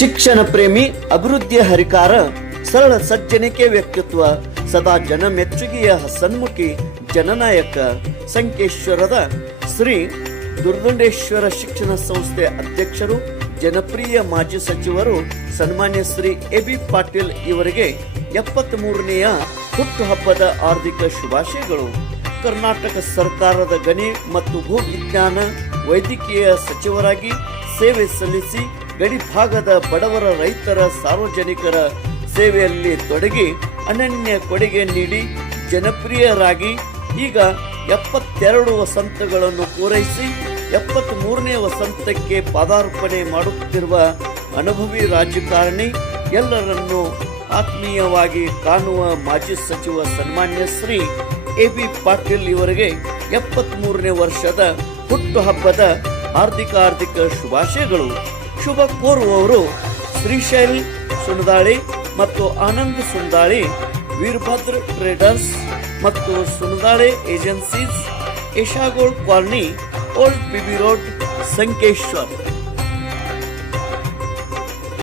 ಶಿಕ್ಷಣ ಪ್ರೇಮಿ ಅಭಿವೃದ್ಧಿಯ ಹರಿಕಾರ, ಸರಳ ಸಜ್ಜನಿಕೆ ವ್ಯಕ್ತಿತ್ವ, ಸದಾ ಜನ ಮೆಚ್ಚುಗೆಯ ಸನ್ಮುಖಿ ಜನನಾಯಕ ಸಂಕೇಶ್ವರದ ಶ್ರೀ ದುರ್ದಂಡೇಶ್ವರ ಶಿಕ್ಷಣ ಸಂಸ್ಥೆ ಅಧ್ಯಕ್ಷರು, ಜನಪ್ರಿಯ ಮಾಜಿ ಸಚಿವರು, ಸನ್ಮಾನ್ಯ ಶ್ರೀ ಎ ಬಿ ಪಾಟೀಲ್ ಇವರಿಗೆ ಎಪ್ಪತ್ತ್ ಮೂರನೆಯ ಹುಟ್ಟುಹಬ್ಬದ ಹಾರ್ದಿಕ ಶುಭಾಶಯಗಳು. ಕರ್ನಾಟಕ ಸರ್ಕಾರದ ಗಣಿ ಮತ್ತು ಭೂ ವಿಜ್ಞಾನ ವೈದ್ಯಕೀಯ ಸಚಿವರಾಗಿ ಸೇವೆ ಸಲ್ಲಿಸಿ ಗಡಿ ಭಾಗದ ಬಡವರ ರೈತರ ಸಾರ್ವಜನಿಕರ ಸೇವೆಯಲ್ಲಿ ತೊಡಗಿ ಅನನ್ಯ ಕೊಡುಗೆ ನೀಡಿ ಜನಪ್ರಿಯರಾಗಿ ಈಗ ಎಪ್ಪತ್ತೆರಡು ವಸಂತಗಳನ್ನು ಪೂರೈಸಿ ಎಪ್ಪತ್ತ್ ಮೂರನೇ ವಸಂತಕ್ಕೆ ಪಾದಾರ್ಪಣೆ ಮಾಡುತ್ತಿರುವ ಅನುಭವಿ ರಾಜಕಾರಣಿ ಎಲ್ಲರನ್ನೂ ಆತ್ಮೀಯವಾಗಿ ಕಾಣುವ ಮಾಜಿ ಸಚಿವ ಸನ್ಮಾನ್ಯ ಶ್ರೀ ಎ ಬಿ ಪಾಟೀಲ್ ಇವರಿಗೆ ಎಪ್ಪತ್ತ್ ಮೂರನೇ ವರ್ಷದ ಹುಟ್ಟುಹಬ್ಬದ ಆರ್ಥಿಕ ಆರ್ಥಿಕ ಶುಭಾಶಯಗಳು. ಶುಭ ಕೋರುವವರು ಶ್ರೀಶೈಲ್ ಸುನದಾಳಿ ಮತ್ತು ಆನಂದ್ ಸುಂದಾಳಿ, ವೀರಭದ್ರ ಟ್ರೇಡರ್ಸ್ ಮತ್ತು Sunadale agencies Eshagol colony old BB road Sankeshwar.